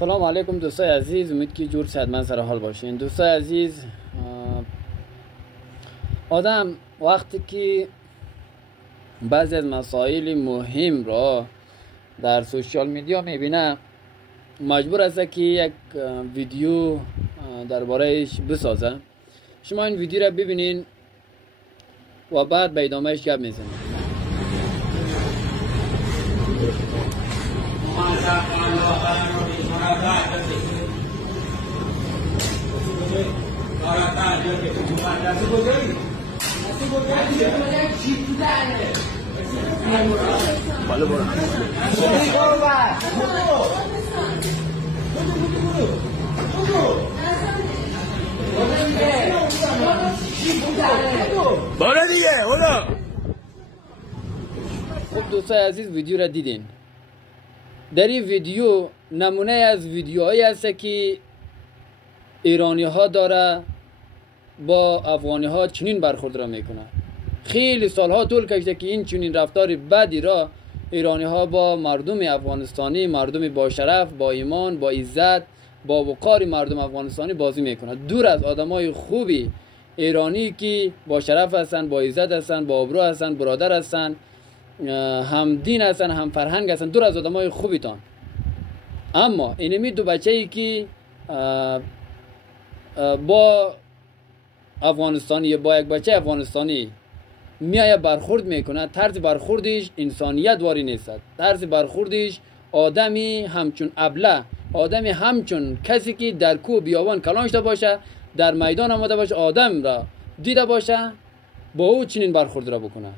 سلام علیکم دوستای عزیز، امید که جور صحتمند سر حال باشین. دوستای عزیز، آدم وقتی که بعضی از مسائل مهم را در سوشیال میدیا میبینه مجبور است که یک ویدیو دربارهش بسازه. شما این ویدیو را ببینین و بعد به ادامهش گپ میزنیم. خب دوستای عزیز، ویدیو را دیدین. در این ویدیو نمونه از ویدیوهایی هست که ایرانی ها داره با افغانی ها چنین برخورد را میکنه. خیلی سالها طول کشیده که این چنین رفتار بدی را ایرانی ها با مردم افغانستانی، مردم با شرف، با ایمان، با عزت، با وقار مردم افغانستانی بازی میکنه. دور از آدمای خوبی ایرانی که با شرف هستن، با عزت هستن، با آبرو هستن، برادر هستن، هم دین هستن، هم فرهنگ هستن، دور از آدمای خوبیتان. اما اینمی دو بچه‌ای که با افغانستانی، با یک بچه افغانستانی میایه برخورد میکنه، طرز برخوردش انسانیت واری نیست. طرز برخوردش آدمی همچون ابله، آدمی همچون کسی که در کوه بیابان کلان شده باشه، در میدان آمده باشه، آدم را دیده باشه، با او چنین برخورد را بکنه.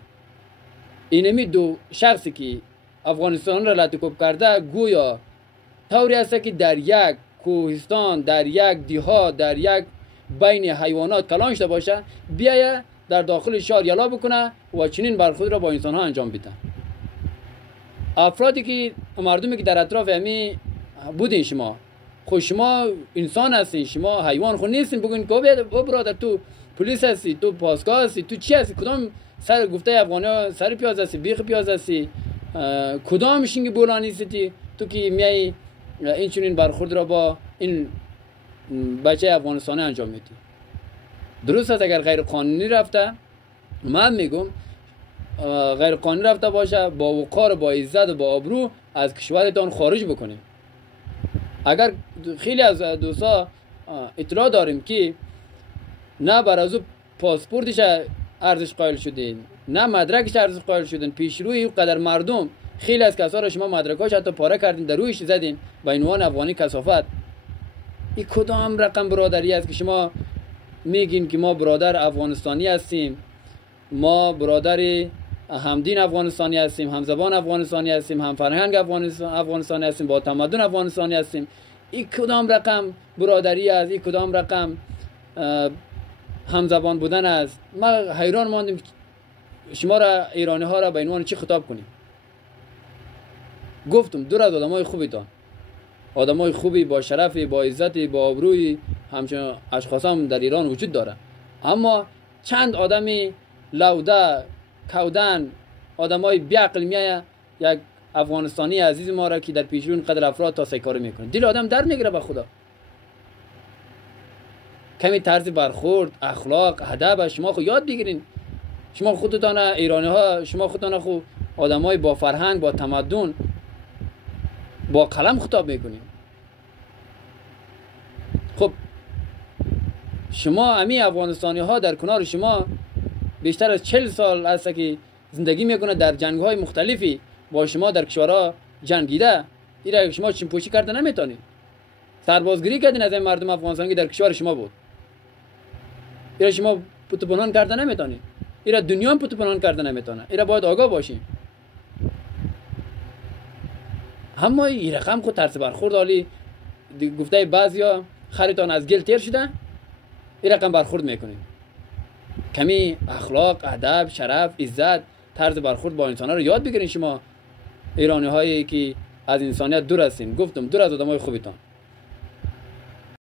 اینمی دو شخصی که افغانستان را لطیکوب کرده گویا طوری است که در یک کوهستان، در یک دیها، در یک بین حیوانات کلان شده باشه، بیایه در داخل شهر یلا بکنه و چنین برخورد را با انسان ها انجام بده. افرادی که مردمی که در اطراف همی بودین، شما انسان هستین، شما حیوان خود نیستین. بگوین که او برادر تو پلیس هستی، تو پاسگاه هستی، تو چی هستی؟ کدام سر گفته افغانی ها سر پیاز هستی، بیخ پیاز هستی؟ کدام شینگ بولانی هستی تو که میای این چنین برخورد را با این بچه افغانستانی انجام میدی؟ درست است اگر غیر قانونی رفته، من میگم غیر قانونی رفته باشه، با وقار، با عزت و با آبرو از کشورتان خارج بکنیم. اگر خیلی از دوستا اطلاع داریم که نه بر از پاسپورتش ارزش قائل شدین، نه مدرکش ارزش قائل شدین، پیش روی قدر مردم خیلی از کسا را شما مدرکاش حتی پاره کردین، در رویش زدین با عنوان افغانی کثافت. این کدام رقم برادری است که شما میگین که ما برادر افغانستانی هستیم، ما برادر همدین افغانستانی هستیم، همزبان افغانستانی هستیم، هم فرهنگ افغانستانی هستیم، با تمدن افغانستانی هستیم؟ این کدام رقم برادری است؟ این کدام رقم همزبان بودن است؟ ما حیران ماندیم شما را، ایرانی ها را به عنوان چی خطاب کنیم؟ گفتم دور از آدمای خوبیتان، آدمای خوبی با شرفی، با عزتی، با آبرویی همچنان اشخاص هم در ایران وجود داره. اما چند آدمی لوده کودن، آدمای بیعقل میایه یک افغانستانی عزیز ما را که در پیش رو اینقدر افراد تا سیکاره میکنه، دل آدم در میگیره. به خدا کمی طرز برخورد، اخلاق، ادب شما خود یاد بگیرین. شما خودتان ایرانی ها، شما خودتان خود آدمای با فرهنگ، با تمدن، با قلم خطاب میکنیم. خب شما امی افغانستانی ها در کنار شما بیشتر از 40 سال است که زندگی میکنه، در جنگ های مختلفی با شما در کشورها جنگیده. ایرا شما چین پوشی کرده نمیتونید، سربازگیری کردین از این مردم افغانستانی که در کشور شما بود. ایرا شما پوت پنهان کرده نمیتونید، ایرا دنیا هم پوت پنهان کرده نمیتونه. ایرا باید آگاه باشین. اما این رقم خود طرز برخورد عالی گفته بعضیا خریتان از گل تیر شده، این رقم برخورد میکنید. کمی اخلاق، ادب، شرف، عزت، طرز برخورد با انسان ها رو یاد بگیرین. شما ایرانی هایی که از انسانیت دور هستین، گفتم دور از آدمای خوبیتان.